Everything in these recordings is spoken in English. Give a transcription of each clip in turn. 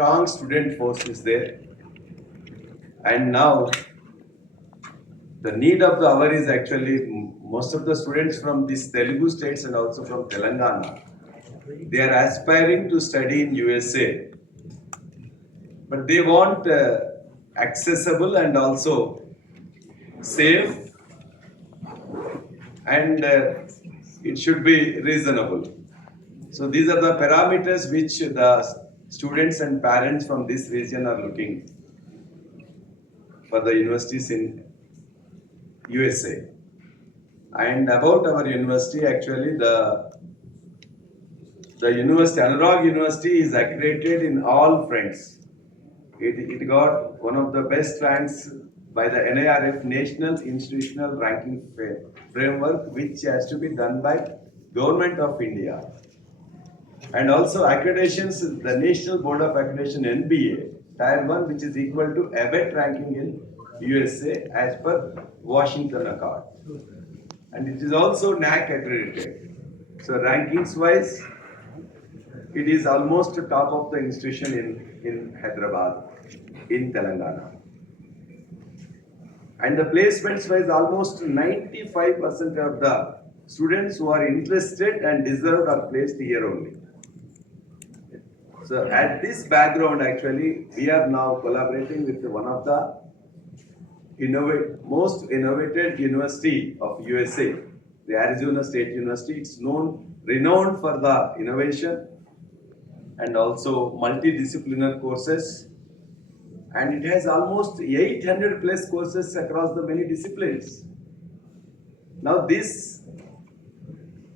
strong student force is there. And now the need of the hour is actually most of the students from these Telugu states and also from Telangana. They are aspiring to study in USA, but they want accessible and also safe, and it should be reasonable. So these are the parameters which the students and parents from this region are looking for the universities in USA. And about our university, actually the university, Anurag University, is accredited in all fronts. It got one of the best ranks by the NIRF National Institutional Ranking Framework, which has to be done by Government of India. And also accreditations, the National Board of Accreditation NBA, Tier 1, which is equal to ABET ranking in USA as per Washington Accord. And it is also NAC accredited. So rankings wise, it is almost top of the institution in Hyderabad, in Telangana. And the placements wise, almost 95% of the students who are interested and deserved are placed here only. So at this background, actually, we are now collaborating with one of the most innovative university of USA, the Arizona State University. It's renowned for the innovation and also multidisciplinary courses, and it has almost 800 plus courses across the many disciplines. Now this,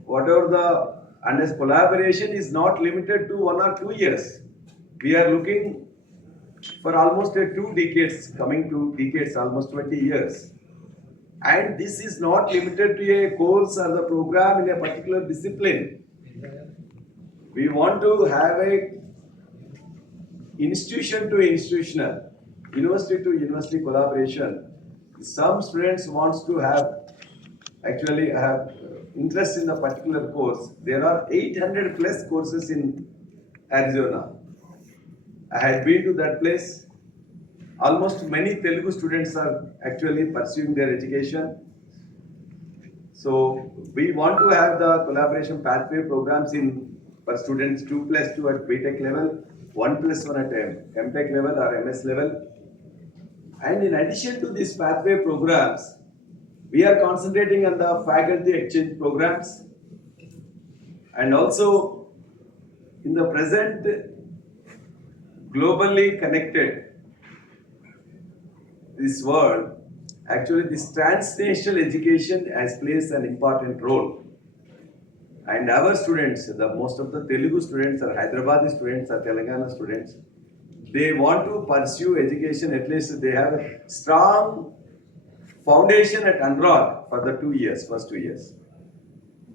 whatever the, and this collaboration is not limited to 1 or 2 years. We are looking for almost 2 decades, coming 2 decades, almost 20 years. And this is not limited to a course or the program in a particular discipline. We want to have a institution to institutional, university to university collaboration. Some students wants to have interest in a particular course. There are 800 plus courses in Arizona. I had been to that place. Almost many Telugu students are actually pursuing their education. So we want to have the collaboration pathway programs for students 2+2 at BTech level, 1+1 at MTech level or MS level. And in addition to these pathway programs, we are concentrating on the faculty exchange programs. And also in the present globally connected this world, actually this transnational education has plays an important role. And our students, most of the Telugu students or Hyderabadi students or Telangana students, they want to pursue education, at least they have a strong foundation at Anurag for the 2 years, first 2 years.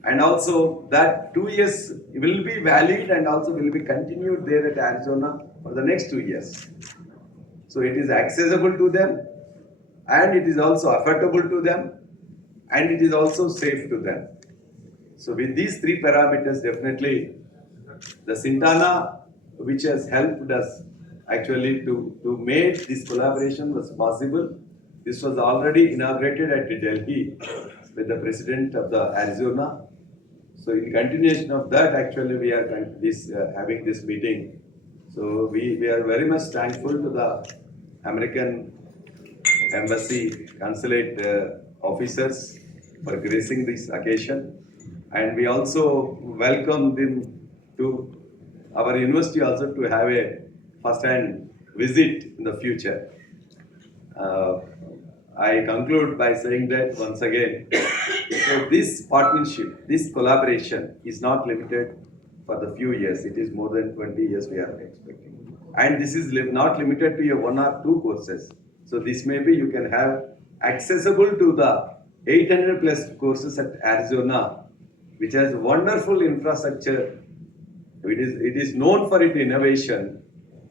And also that 2 years will be valid and also will be continued there at Arizona for the next 2 years. So it is accessible to them, and it is also affordable to them, and it is also safe to them. So with these 3 parameters, definitely the Sintana, which has helped us actually to make this collaboration was possible. This was already inaugurated at Delhi with the president of the Arizona. So in continuation of that, actually we are having this meeting. So we are very much thankful to the American embassy consulate officers for gracing this occasion. And we also welcome them to our university also to have a first-hand visit in the future. I conclude by saying that once again, so this partnership, this collaboration is not limited for the few years. It is more than 20 years we are expecting. And this is not limited to your 1 or 2 courses. So this may be you can have accessible to the 800 plus courses at Arizona, which has wonderful infrastructure. It is known for its innovation.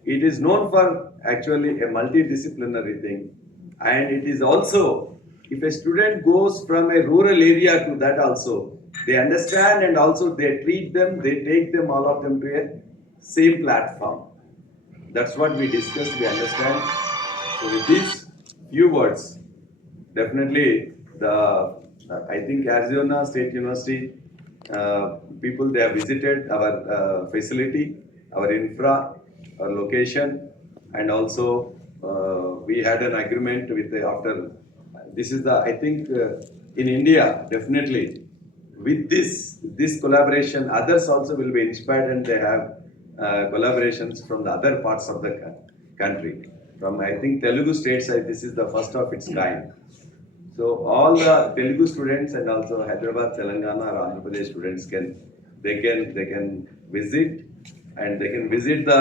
It is known for actually a multidisciplinary thing. And it is also, if a student goes from a rural area to that also, they understand and also they treat them, they take them, all of them to a same platform. That's what we discussed, we understand. So with these few words, definitely I think Arizona State University people, they have visited our facility, our infra, our location, and also we had an agreement with after this is the I think in India definitely with this collaboration others also will be inspired, and they have collaborations from the other parts of the country. From I think Telugu states, this is the first of its kind. So all the Telugu students and also Hyderabad, Telangana or Andhra Pradesh students can visit, and they can visit the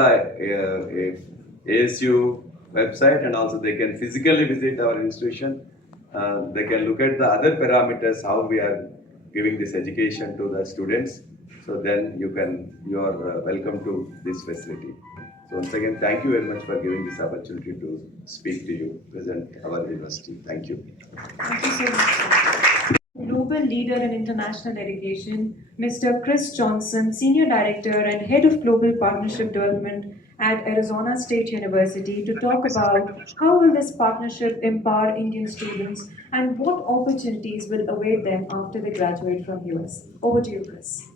ASU website, and also they can physically visit our institution. They can look at the other parameters how we are giving this education to the students. So then you are welcome to this facility. So once again, thank you very much for giving this opportunity to speak to you, present our university. Thank you. Thank you so much. Global leader in international education, Mr. Chris Johnson, Senior Director and Head of Global Partnership Development at Arizona State University, to talk about how will this partnership empower Indian students and what opportunities will await them after they graduate from US. Over to you, Chris.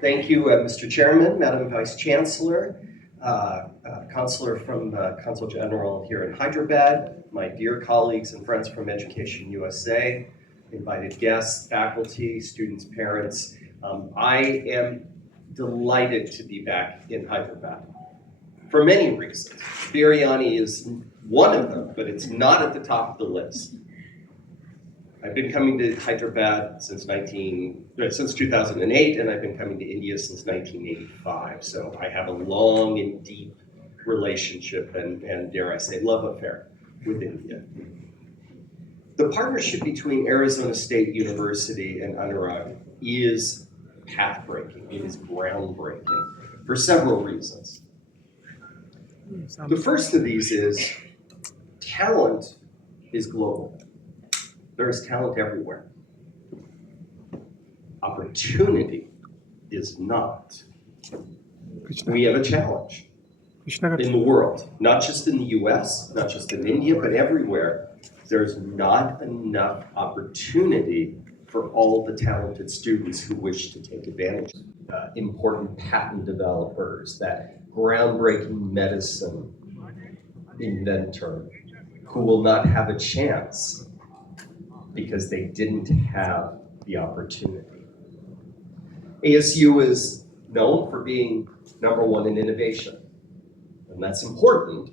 Thank you, Mr. Chairman, Madam Vice Chancellor, Counselor from the Consul General here in Hyderabad, my dear colleagues and friends from Education USA, invited guests, faculty, students, parents. I am delighted to be back in Hyderabad for many reasons. Biryani is one of them, but it's not at the top of the list. I've been coming to Hyderabad since 2008, and I've been coming to India since 1985. So I have a long and deep relationship and dare I say, love affair with India. The partnership between Arizona State University and Anurag is path-breaking. It is groundbreaking for several reasons. The first of these is talent is global. There is talent everywhere. Opportunity is not. We have a challenge in the world, not just in the US, not just in India, but everywhere. There's not enough opportunity for all the talented students who wish to take advantage. Important patent developers, that groundbreaking medicine inventor who will not have a chance because they didn't have the opportunity. ASU is known for being #1 in innovation, and that's important,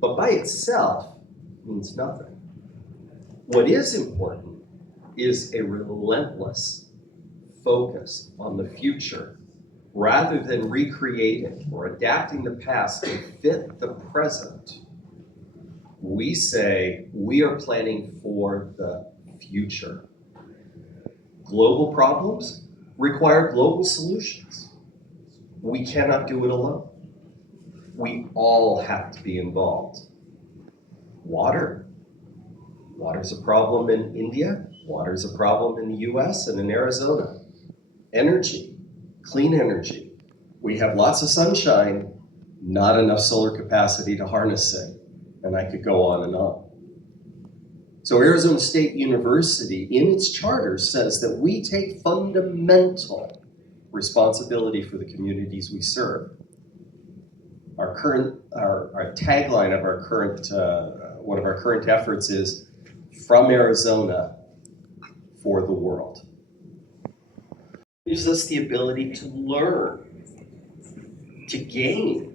but by itself means nothing. What is important is a relentless focus on the future rather than recreating or adapting the past to fit the present. We say we are planning for the future. Global problems require global solutions. We cannot do it alone. We all have to be involved. Water. Water's a problem in India. Water's a problem in the US and in Arizona. Energy, clean energy. We have lots of sunshine, not enough solar capacity to harness it. And I could go on and on. So Arizona State University, in its charter, says that we take fundamental responsibility for the communities we serve. Our tagline of our current, one of our current efforts is, from Arizona for the world. It gives us the ability to learn, to gain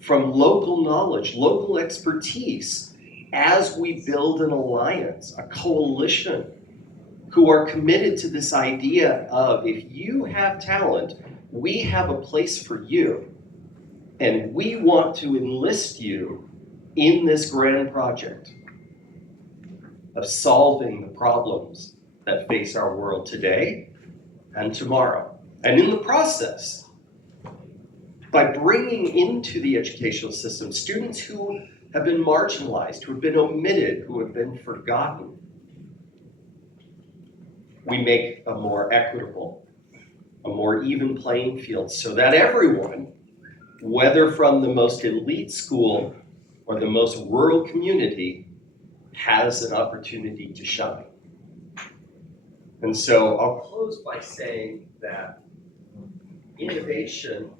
from local knowledge, local expertise, as we build an alliance, a coalition, who are committed to this idea of, if you have talent, we have a place for you, and we want to enlist you in this grand project of solving the problems that face our world today and tomorrow. And in the process, by bringing into the educational system students who have been marginalized, who have been omitted, who have been forgotten, we make a more equitable, a more even playing field so that everyone, whether from the most elite school or the most rural community, has an opportunity to shine. And so I'll close by saying that innovation,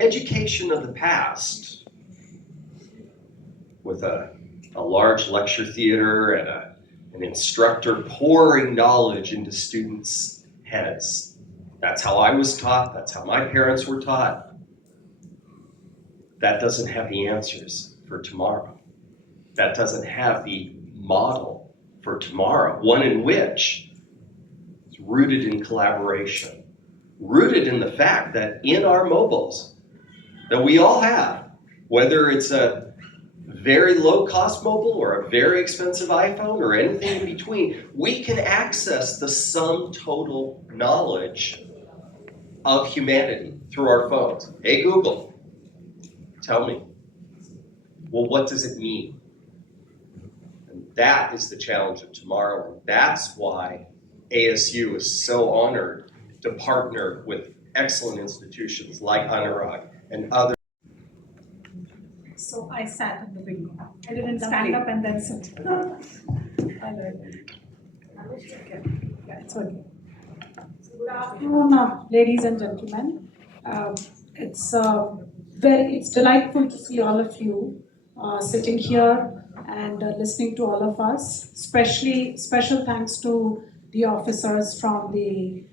education of the past, with a large lecture theater and an instructor pouring knowledge into students' heads. That's how I was taught, that's how my parents were taught. That doesn't have the answers for tomorrow. That doesn't have the model for tomorrow, one in which is rooted in collaboration, rooted in the fact that in our mobiles that we all have, whether it's a very low-cost mobile or a very expensive iPhone or anything in between, we can access the sum total knowledge of humanity through our phones. Hey, Google, tell me, well, what does it mean? And that is the challenge of tomorrow, and that's why ASU is so honored to partner with excellent institutions like Anurag and others. So I sat in the window. I didn't stand up and then sit. I learned. Okay. Yeah, it's okay. So good afternoon, ladies and gentlemen. It's delightful to see all of you sitting here and listening to all of us. Special thanks to the officers from the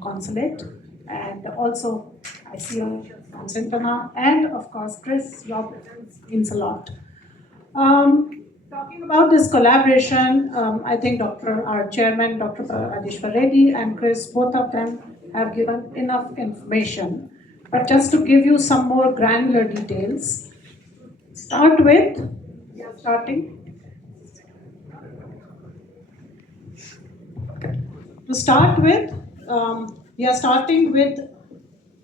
consulate, and also I see you from Sintana, and of course Chris, your presence means a lot. Talking about this collaboration, I think our chairman, Dr. Rajeshwar Reddy and Chris, both of them have given enough information. But just to give you some more granular details, we are starting with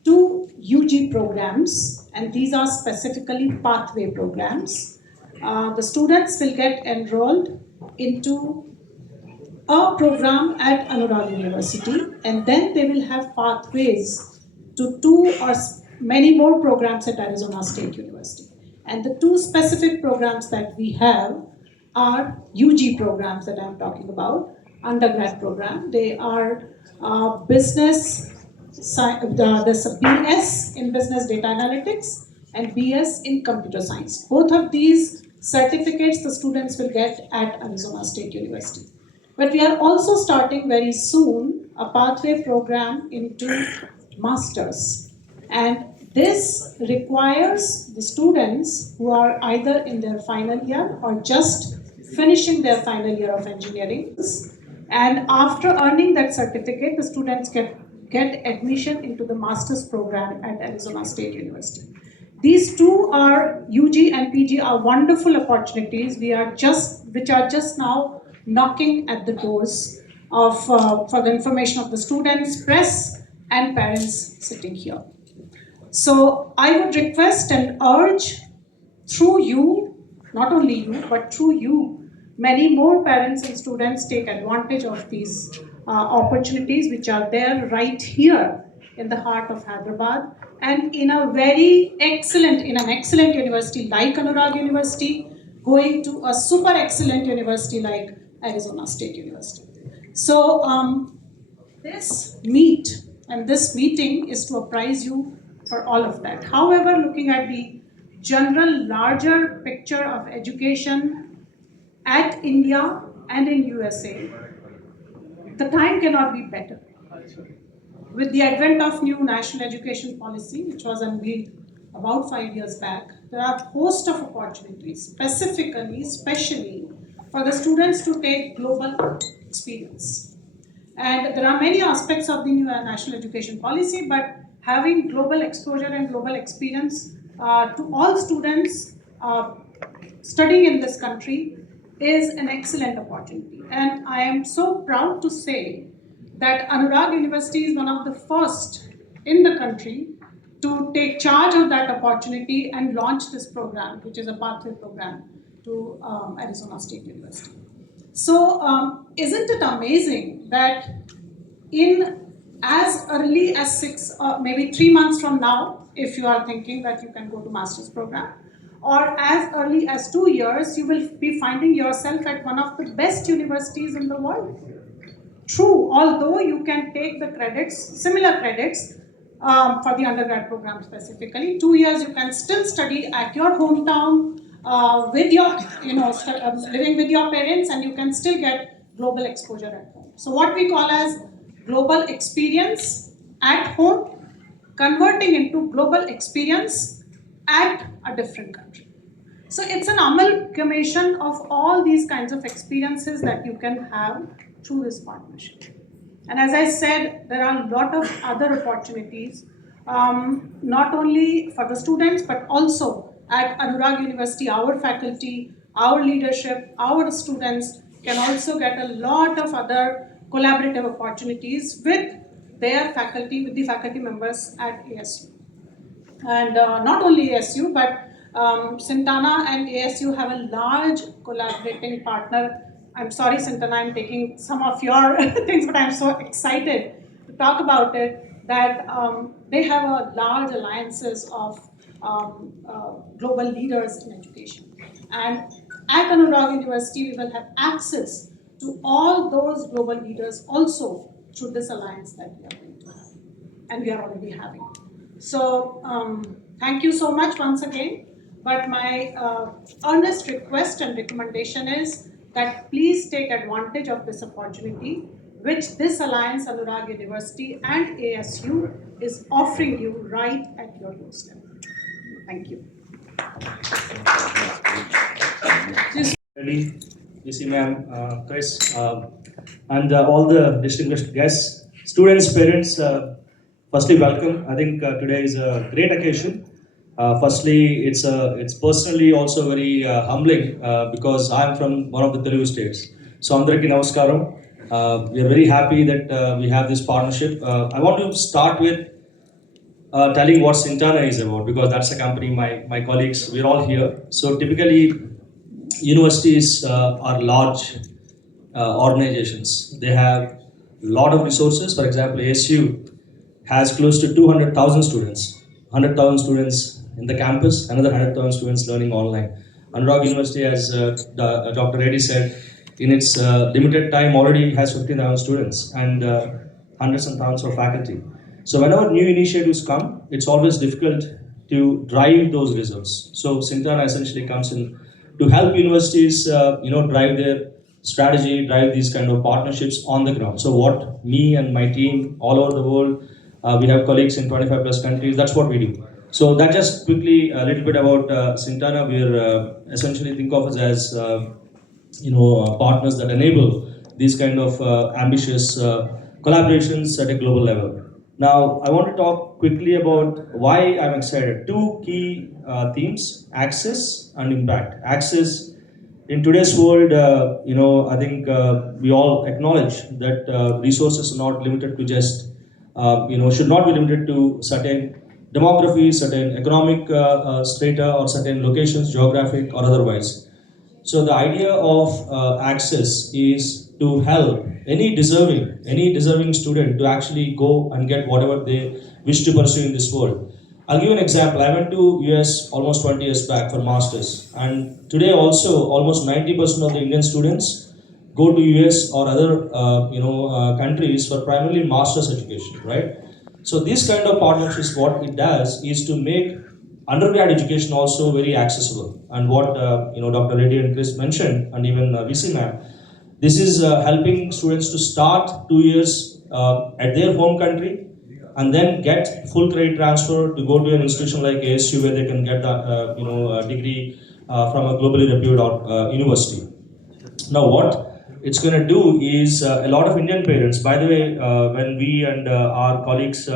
two UG programs, and these are specifically pathway programs. The students will get enrolled into a program at Anurag University, and then they will have pathways to two or many more programs at Arizona State University. And the two specific programs that we have are UG programs that I'm talking about, undergrad program. They are BS in Business Data Analytics and BS in Computer Science. Both of these certificates the students will get at Arizona State University. But we are also starting very soon a pathway program into Masters. And this requires the students who are either in their final year or just finishing their final year of engineering. And after earning that certificate, the students get admission into the master's program at Arizona State University. These two are UG and PG are wonderful opportunities which are just now knocking at the doors of for the information of the students, press, and parents sitting here. So I would request and urge through you, not only you, but through you, many more parents and students take advantage of these opportunities which are there right here in the heart of Hyderabad, and in an excellent university like Anurag University, going to a super excellent university like Arizona State University. So this meeting is to apprise you for all of that. However, looking at the general larger picture of education at India and in USA, the time cannot be better. With the advent of new national education policy, which was unveiled about 5 years back, there are a host of opportunities, especially for the students to take global experience. And there are many aspects of the new national education policy, but having global exposure and global experience to all students studying in this country is an excellent opportunity. And I am so proud to say that Anurag University is one of the first in the country to take charge of that opportunity and launch this program, which is a pathway program to Arizona State University. So, isn't it amazing that in as early as 6 or maybe 3 months from now, if you are thinking that you can go to master's program, or as early as 2 years, you will be finding yourself at one of the best universities in the world. True, although you can take the credits, similar credits for the undergrad program specifically, 2 years you can still study at your hometown with your, living with your parents, and you can still get global exposure at home. So what we call as global experience at home, converting into global experience at a different country. So it's an amalgamation of all these kinds of experiences that you can have through this partnership. And as I said, there are a lot of other opportunities, not only for the students, but also at Anurag University, our faculty, our leadership, our students can also get a lot of other collaborative opportunities with their faculty, with the faculty members at ASU. And not only ASU, but Sintana and ASU have a large collaborating partner. I'm sorry, Sintana, I'm taking some of your things, but I'm so excited to talk about it, that they have a large alliances of global leaders in education. And at Anurag University, we will have access to all those global leaders also through this alliance that we are going to have, and we are already having. So thank you so much once again. But my earnest request and recommendation is that please take advantage of this opportunity which this alliance, Anurag University and ASU, is offering you right at your doorstep. Thank you. Meri, DC ma'am, Chris, and all the distinguished guests, students, parents, firstly welcome. I think today is a great occasion. Firstly, it's personally also very humbling because I'm from one of the Telugu states. So, Andariki Namaskaram. We are very happy that we have this partnership. I want to start with telling what Sintana is about, because that's a company, my colleagues, we're all here. So, typically, universities are large organizations. They have a lot of resources. For example, ASU has close to 200,000 students, 100,000 students in the campus, another 100,000 students learning online. Anurag University, as Dr. Reddy said, in its limited time already has 15,000 students and hundreds and thousands of faculty. So whenever new initiatives come, it's always difficult to drive those results. So Sintana essentially comes in to help universities, drive their strategy, drive these kind of partnerships on the ground. So what me and my team all over the world, we have colleagues in 25 plus countries, that's what we do. So that just quickly a little bit about Sintana. We're essentially think of us as partners that enable these kind of ambitious collaborations at a global level. Now, I want to talk quickly about why I'm excited. Two key themes: access and impact. Access in today's world, I think we all acknowledge that resources are not limited to just, should not be limited to certain demography, certain economic strata, or certain locations, geographic or otherwise. So the idea of access is to help any deserving student to actually go and get whatever they wish to pursue in this world. I'll give you an example. I went to US almost 20 years back for masters, and today also almost 90% of the Indian students go to US or other countries for primarily masters education, right? So this kind of partnerships, what it does is to make undergrad education also very accessible. And what Dr. Reddy and Chris mentioned, and even VC ma'am, this is helping students to start 2 years at their home country and then get full credit transfer to go to an institution like ASU where they can get a degree from a globally reputed university. Now what it's going to do is a lot of Indian parents, by the way, when we and our colleagues,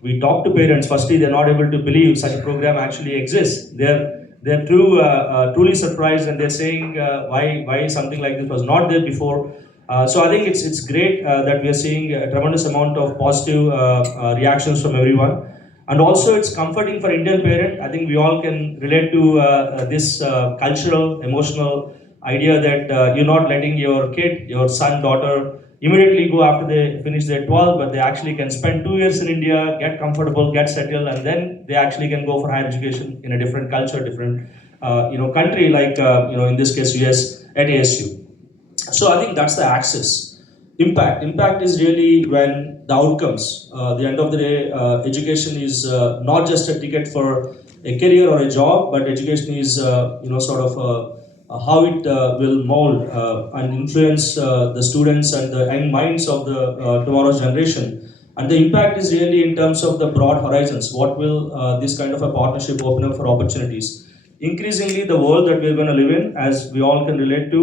we talk to parents, firstly they're not able to believe such a program actually exists. They're truly surprised, and they're saying why something like this was not there before. So I think it's great that we are seeing a tremendous amount of positive reactions from everyone. And also it's comforting for Indian parent. I think we all can relate to this cultural, emotional idea that you're not letting your kid, your son, daughter, immediately go after they finish their 12th, but they actually can spend 2 years in India, get comfortable, get settled, and then they actually can go for higher education in a different culture, different country, like in this case US at ASU. So I think that's the axis. Impact is really when the outcomes. The end of the day, education is not just a ticket for a career or a job, but education is how it will mold and influence the students and the young minds of the tomorrow's generation. And the impact is really in terms of the broad horizons. What will this kind of a partnership open up for opportunities? Increasingly, the world that we're going to live in, as we all can relate to,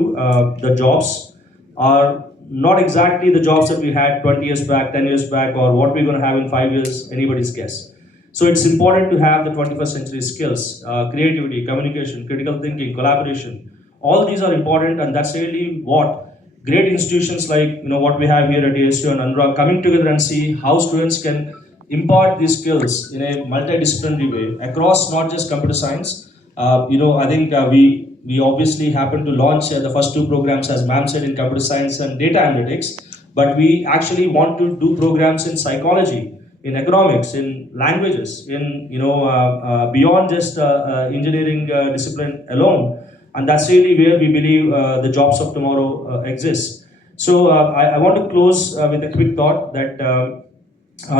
the jobs are not exactly the jobs that we had 20 years back, 10 years back, or what we're going to have in 5 years, anybody's guess. So it's important to have the 21st century skills, creativity, communication, critical thinking, collaboration. All these are important, and that's really what great institutions like what we have here at ASU and Anurag coming together and see how students can impart these skills in a multidisciplinary way across not just computer science. I think we obviously happen to launch the first two programs, as ma'am said, in computer science and data analytics, but we actually want to do programs in psychology, in economics, in languages, in beyond just engineering discipline alone, and that's really where we believe the jobs of tomorrow exist. So I want to close with a quick thought that.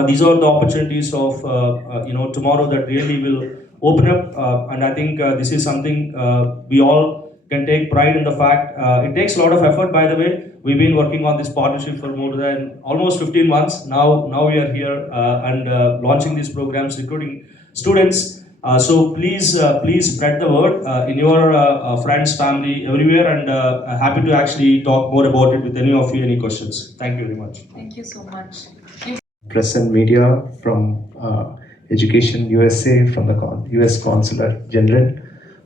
These are the opportunities of tomorrow that really will open up, and I think this is something we all can take pride in the fact. It takes a lot of effort, by the way. We've been working on this partnership for more than almost 15 months. Now we are here and launching these programs, recruiting students. So please spread the word in your friends, family, everywhere, and happy to actually talk more about it with any of you. Any questions? Thank you very much. Thank you so much. Press and media from Education USA, from the US Consular General.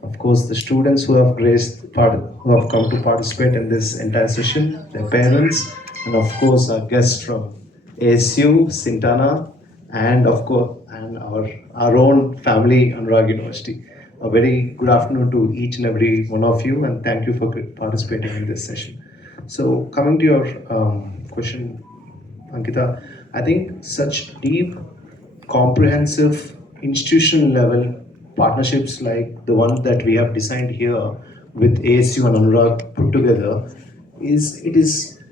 Of course, the students who have who have come to participate in this entire session, their parents, and of course our guests from ASU, Sintana, and of course, and our own family, Anurag University. A very good afternoon to each and every one of you, and thank you for participating in this session. So, coming to your question, Ankita, I think such deep, comprehensive, institutional level partnerships like the one that we have designed here with ASU and Anurag put together is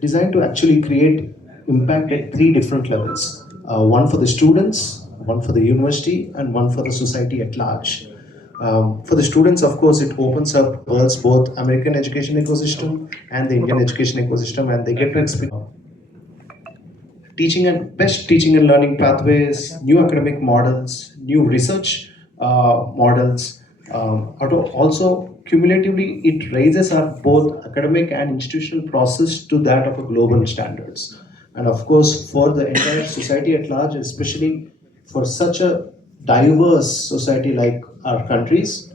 designed to actually create impact at three different levels. One for the students, one for the university, and one for the society at large. For the students, of course, it opens up worlds, both American education ecosystem and the Indian education ecosystem, and they get to experience best teaching and learning pathways, new academic models, new research models. Also, cumulatively, it raises our both academic and institutional process to that of a global standards. And of course, for the entire society at large, especially for such a diverse society like our countries,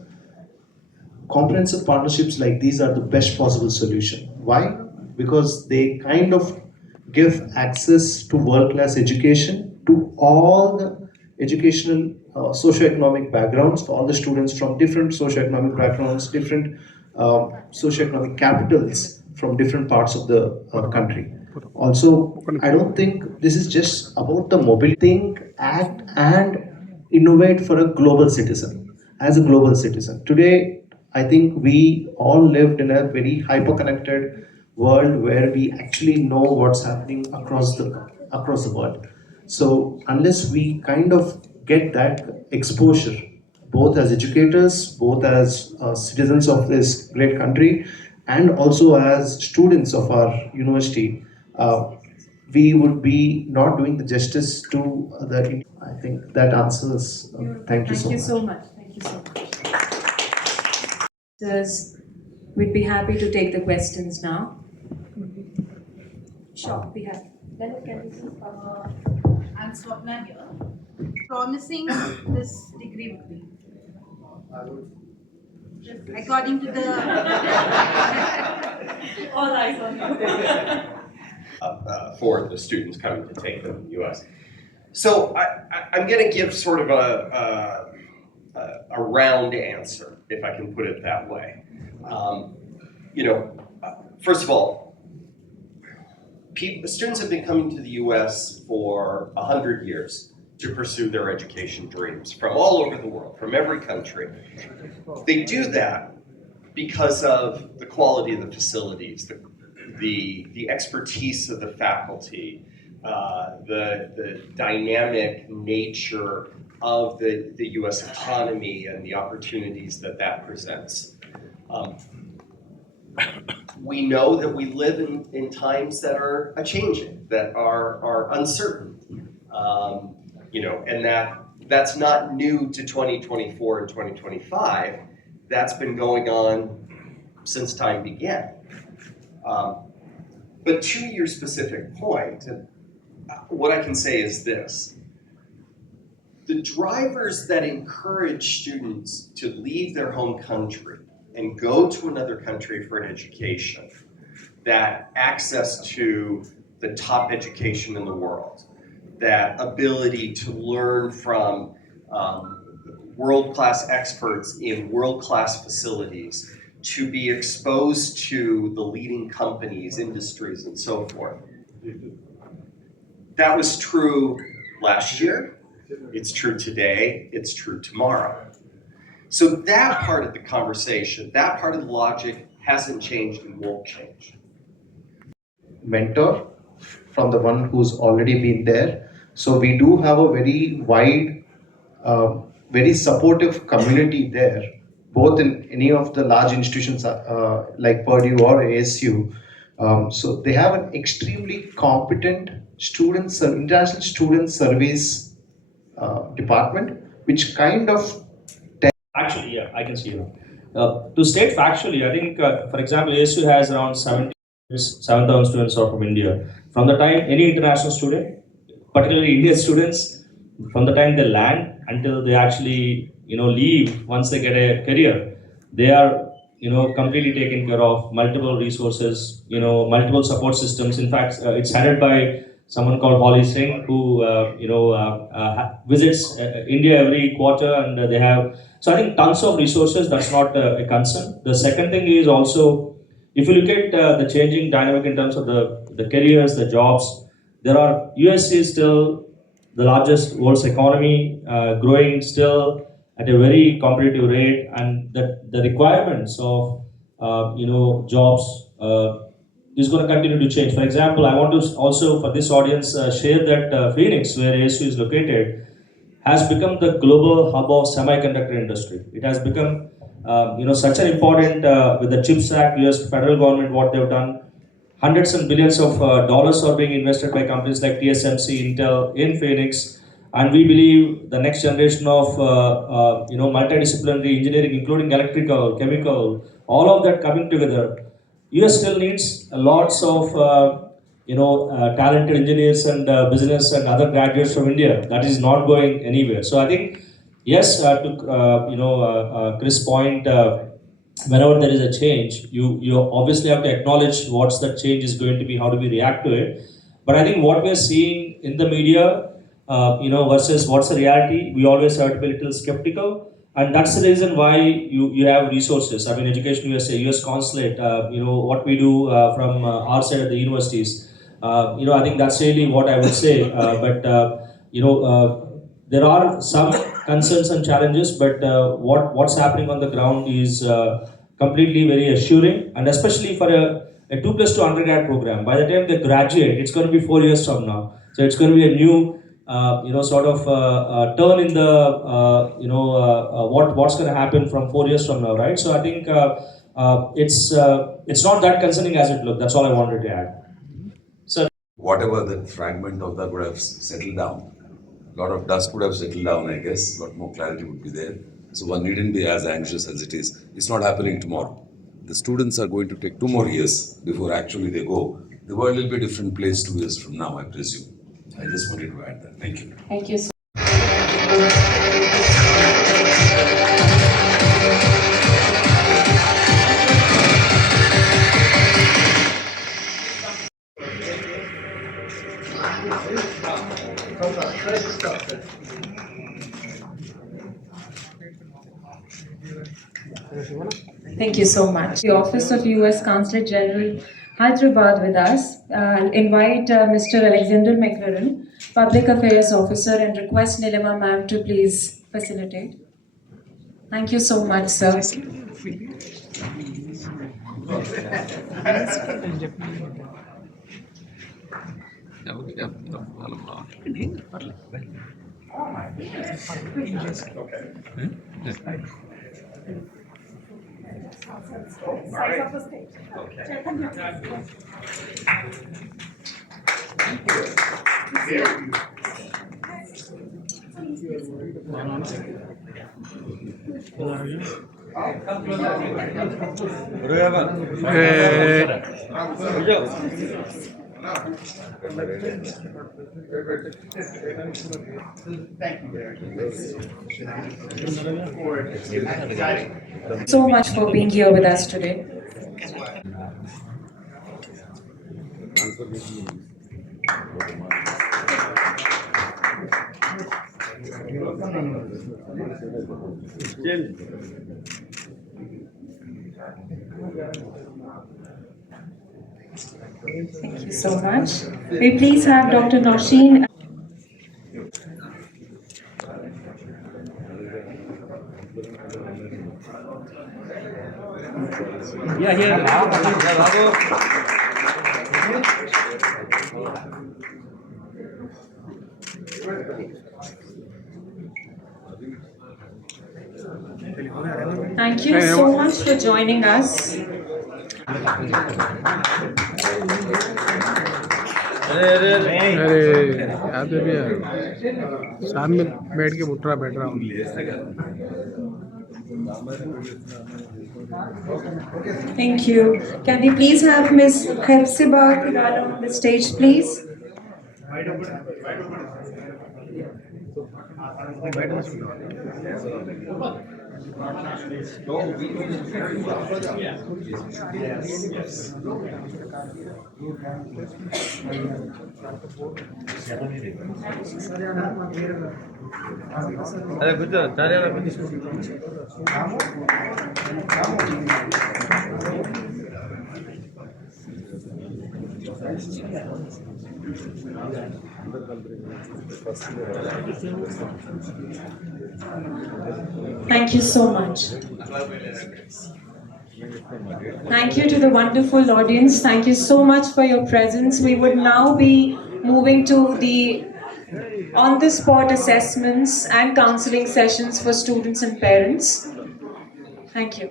comprehensive partnerships like these are the best possible solution. Why? Because they kind of give access to world-class education to all the educational socioeconomic backgrounds, for all the students from different socioeconomic backgrounds, different socioeconomic capitals from different parts of the country. Also, I don't think this is just about the mobility. Think, act, and innovate for a global citizen. As a global citizen, today, I think we all lived in a very hyper-connected world where we actually know what's happening across the world. So unless we kind of get that exposure, both as educators, both as citizens of this great country, and also as students of our university, we would be not doing the justice to the. I think that answers. Thank you so much. Thank you so much. Sirs, we'd be happy to take the questions now. Sure, we have. I'm Swapna here. Promising this degree would be. According to the. All eyes on you. For the students coming to take them in the US. So I'm going to give sort of a round answer, if I can put it that way. First of all, students have been coming to the U.S. for 100 years to pursue their education dreams from all over the world, from every country. They do that because of the quality of the facilities, the expertise of the faculty, the dynamic nature of the U.S. economy and the opportunities that presents. We know that we live in times that are changing, that are uncertain, and that's not new to 2024 and 2025. That's been going on since time began. But to your specific point, what I can say is this. The drivers that encourage students to leave their home country and go to another country for an education, that access to the top education in the world, that ability to learn from world-class experts in world-class facilities, to be exposed to the leading companies, industries, and so forth. That was true last year, it's true today, it's true tomorrow. So that part of the conversation, that part of the logic hasn't changed and won't change. Mentor from the one who's already been there. So we do have a very wide, very supportive community there, both in any of the large institutions like Purdue or ASU. So they have an extremely competent international student service department, which kind of Actually, yeah, I can see you. To state factually, I think, for example, ASU has around 7,000 students are from India. From the time any international student, particularly Indian students, from the time they land until they actually leave, once they get a career, they are completely taken care of. Multiple resources, multiple support systems. In fact, it's headed by someone called Holly Singh, who visits India every quarter, and they have. So I think tons of resources. That's not a concern. The second thing is also, if you look at the changing dynamic in terms of the careers, the jobs, US is still the largest world's economy, growing still at a very competitive rate, and the requirements of jobs is going to continue to change. For example, I want to also for this audience share that Phoenix, where ASU is located, has become the global hub of semiconductor industry. It has become such an important with the CHIPS Act, US federal government, what they've done. Hundreds and billions of dollars are being invested by companies like TSMC, Intel in Phoenix, and we believe the next generation of multidisciplinary engineering, including electrical, chemical, all of that coming together. US still needs lots of talented engineers and business and other graduates from India. That is not going anywhere. So I think yes, to Chris' point. Whenever there is a change, you obviously have to acknowledge what's that change is going to be, how do we react to it. But I think what we are seeing in the media, versus what's the reality, we always have to be a little skeptical. And that's the reason why you have resources. I mean, Education USA, US Consulate, what we do from our side of the universities. I think that's really what I would say. There are some concerns and challenges, but what's happening on the ground is completely very assuring, and especially for a 2+2 undergrad program. By the time they graduate, it's going to be 4 years from now. So it's going to be a new, turn in the, what's going to happen from 4 years from now, right? So I think it's not that concerning as it looks. That's all I wanted to add. So whatever that fragment of that would have settled down. A lot of dust would have settled down, I guess. A lot more clarity would be there. So one needn't be as anxious as it is. It's not happening tomorrow. The students are going to take 2 more years before actually they go. The world will be a different place 2 years from now, I presume. I just wanted to add that. Thank you. Thank you so Thank you so much. The Office of U.S. Consulate General, Hyderabad, with us. I'll invite Mr. Alexander McLaren, Public Affairs Officer, and request Nilima ma'am to please facilitate. Thank you so much, sir. So much for being here with us today. Thank you so much. We please have Dr. Nausheen. Thank you so much for joining us. अरे याद है भैया शाम में बैठ के बैठ रहा हूँ Thank you. Can we please have Ms. Hepzibah on the stage, please? Thank you so much. Thank you to the wonderful audience. Thank you so much for your presence. We would now be moving to the on-the-spot assessments and counseling sessions for students and parents. Thank you.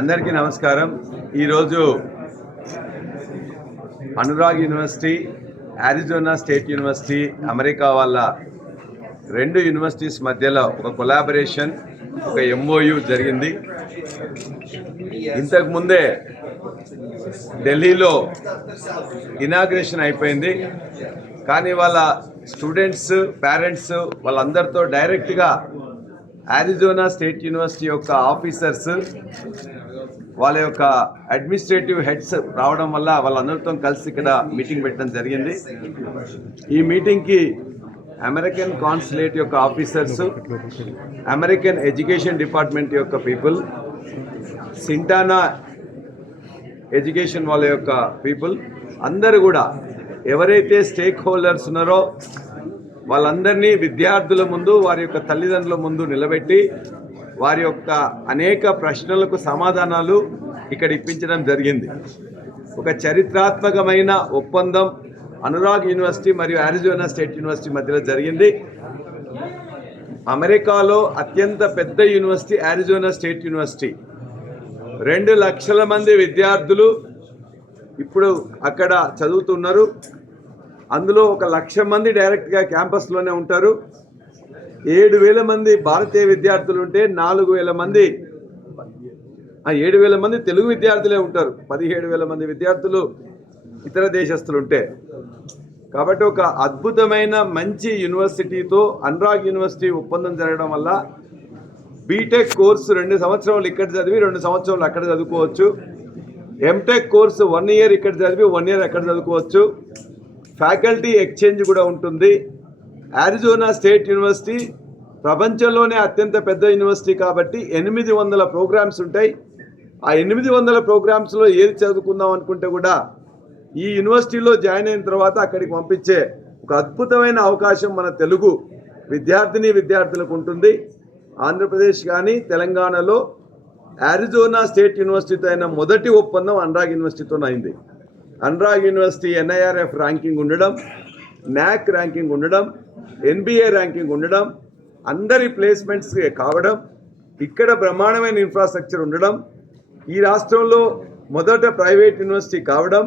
అందరికీ నమస్కారం. ఈరోజు Anurag university, Arizona state university, America వాళ్ళ రెండు universities మధ్యలో ఒక collaboration, ఒక MOU జరిగింది. ఇంతకుముందే ఢిల్లీలో ఇనాగ్రేషన్ అయిపోయింది. కానీ వాళ్ళ స్టూడెంట్స్, పేరెంట్స్ వాళ్ళందరితో డైరెక్ట్గా అరిజోనా స్టేట్ యూనివర్సిటీ యొక్క ఆఫీసర్స్, వాళ్ళ యొక్క అడ్మినిస్ట్రేటివ్ హెడ్స్ రావడం వల్ల వాళ్ళందరితో కలిసి ఇక్కడ మీటింగ్ పెట్టడం జరిగింది. ఈ మీటింగ్కి అమెరికన్ కాన్సులేట్ యొక్క ఆఫీసర్స్, అమెరికన్ ఎడ్యుకేషన్ డిపార్ట్మెంట్ యొక్క పీపుల్, సింటానా ఎడ్యుకేషన్ వాళ్ళ యొక్క పీపుల్ అందరూ కూడా ఎవరైతే స్టేక్ హోల్డర్స్ ఉన్నారో వాళ్ళందరినీ విద్యార్థుల ముందు, వారి యొక్క తల్లిదండ్రుల ముందు నిలబెట్టి వారి యొక్క అనేక ప్రశ్నలకు సమాధానాలు ఇక్కడ ఇప్పించడం జరిగింది. ఒక చరిత్రాత్మకమైన ఒప్పందం అనురాగ్ యూనివర్సిటీ మరియు అరిజోనా స్టేట్ యూనివర్సిటీ మధ్యలో జరిగింది. అమెరికాలో అత్యంత పెద్ద యూనివర్సిటీ అరిజోనా స్టేట్ యూనివర్సిటీ. 2 లక్షల మంది విద్యార్థులు ఇప్పుడు అక్కడ చదువుతున్నారు. అందులో 1 లక్ష మంది డైరెక్ట్గా క్యాంపస్లోనే ఉంటారు. 7,000 మంది భారతీయ విద్యార్థులు ఉంటే 4,000 మంది 7,000 మంది తెలుగు విద్యార్థులే ఉంటారు. 17,000 మంది విద్యార్థులు ఇతర దేశస్తులు ఉంటే. కాబట్టి ఒక అద్భుతమైన మంచి యూనివర్సిటీతో అనురాగ్ యూనివర్సిటీ ఒప్పందం జరగడం వల్ల బీటెక్ కోర్సు 2 సంవత్సరాలు ఇక్కడ చదివి 2 సంవత్సరాలు అక్కడ చదువుకోవచ్చు. ఎంటెక్ కోర్సు 1 ఇయర్ ఇక్కడ చదివి 1 ఇయర్ అక్కడ చదువుకోవచ్చు. ఫ్యాకల్టీ ఎక్స్చేంజ్ కూడా ఉంటుంది. అరిజోనా స్టేట్ యూనివర్సిటీ ప్రపంచంలోనే అత్యంత పెద్ద యూనివర్సిటీ కాబట్టి 800 ప్రోగ్రామ్స్ ఉంటాయి. ఆ 800 ప్రోగ్రామ్స్లో ఏది చదువుకుందాం అనుకుంటే కూడా ఈ యూనివర్సిటీలో జాయిన్ అయిన తర్వాత అక్కడికి పంపించే ఒక అద్భుతమైన అవకాశం మన తెలుగు విద్యార్థులకు ఉంటుంది. ఆంధ్రప్రదేశ్ కానీ తెలంగాణలో అరిజోనా స్టేట్ యూనివర్సిటీతో అయిన మొదటి ఒప్పందం అనురాగ్ యూనివర్సిటీతో అయింది. అనురాగ్ యూనివర్సిటీ NIRF ర్యాంకింగ్ ఉండడం, NAC ర్యాంకింగ్ ఉండడం, NBA ర్యాంకింగ్ ఉండడం, అందరి ప్లేస్మెంట్స్ కావడం, ఇక్కడ బ్రహ్మాండమైన ఇన్ఫ్రాస్ట్రక్చర్ ఉండడం, ఈ రాష్ట్రంలో మొదట ప్రైవేట్ యూనివర్సిటీ కావడం,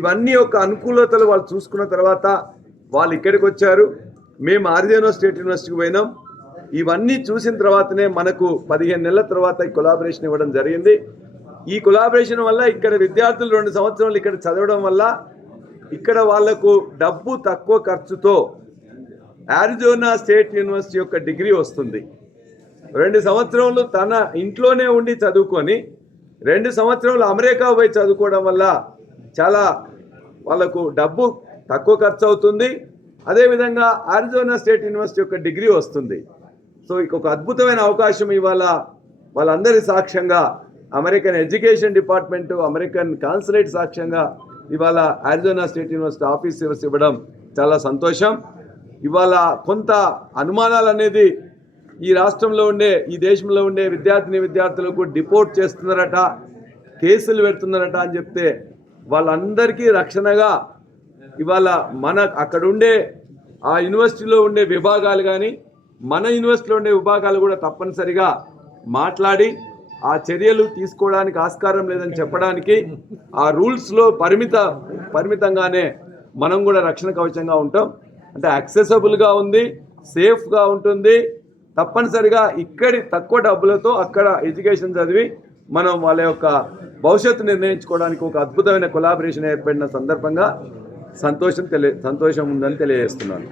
ఇవన్నీ ఒక అనుకూలతలు వాళ్ళు చూసుకున్న తర్వాత వాళ్ళు ఇక్కడికి వచ్చారు. మేము అరిజోనా స్టేట్ యూనివర్సిటీకి పోయినాం. ఇవన్నీ చూసిన తర్వాతనే మనకు 15 నెలల తర్వాత ఈ కొలాబరేషన్ ఇవ్వడం జరిగింది. ఈ కొలాబరేషన్ వల్ల ఇక్కడ విద్యార్థులు 2 సంవత్సరాలు ఇక్కడ చదవడం వల్ల ఇక్కడ వాళ్లకు డబ్బు తక్కువ ఖర్చుతో అరిజోనా స్టేట్ యూనివర్సిటీ యొక్క డిగ్రీ వస్తుంది. 2 సంవత్సరాలు తన ఇంట్లోనే ఉండి చదువుకొని 2 సంవత్సరాలు అమెరికా పోయి చదువుకోవడం వల్ల చాలా వాళ్ళకు డబ్బు తక్కువ ఖర్చు అవుతుంది. అదేవిధంగా అరిజోనా స్టేట్ యూనివర్సిటీ యొక్క డిగ్రీ వస్తుంది. సో ఇక ఒక అద్భుతమైన అవకాశం ఇవాళ వాళ్ళందరి సాక్ష్యంగా American education department, American consulate సాక్ష్యంగా ఇవాళ అరిజోనా స్టేట్ యూనివర్సిటీ ఆఫీసర్స్ ఇవ్వడం చాలా సంతోషం. ఇవాళ కొంత అనుమానాలు అనేది ఈ రాష్ట్రంలో ఉండే, ఈ దేశంలో ఉండే విద్యార్థులకు డిపోర్ట్ చేస్తున్నారట, కేసులు పెడుతున్నారట అని చెప్తే వాళ్ళందరికీ రక్షణగా ఇవాళ మన అక్కడ ఉండే ఆ యూనివర్సిటీలో ఉండే విభాగాలు కానీ మన యూనివర్సిటీలో ఉండే విభాగాలు కూడా తప్పనిసరిగా మాట్లాడి ఆ చర్యలు తీసుకోవడానికి ఆస్కారం లేదని చెప్పడానికి ఆ రూల్స్లో పరిమితంగానే మనం కూడా రక్షణ కవచంగా ఉంటాం. అంటే యాక్సెసబుల్గా ఉంది, సేఫ్గా ఉంటుంది. తప్పనిసరిగా ఇక్కడి తక్కువ డబ్బులతో అక్కడ ఎడ్యుకేషన్ చదివి మనం వాళ్ళ యొక్క భవిష్యత్తు నిర్ణయించుకోవడానికి ఒక అద్భుతమైన కొలాబరేషన్ ఏర్పడిన సందర్భంగా సంతోషం ఉందని తెలియజేస్తున్నాను.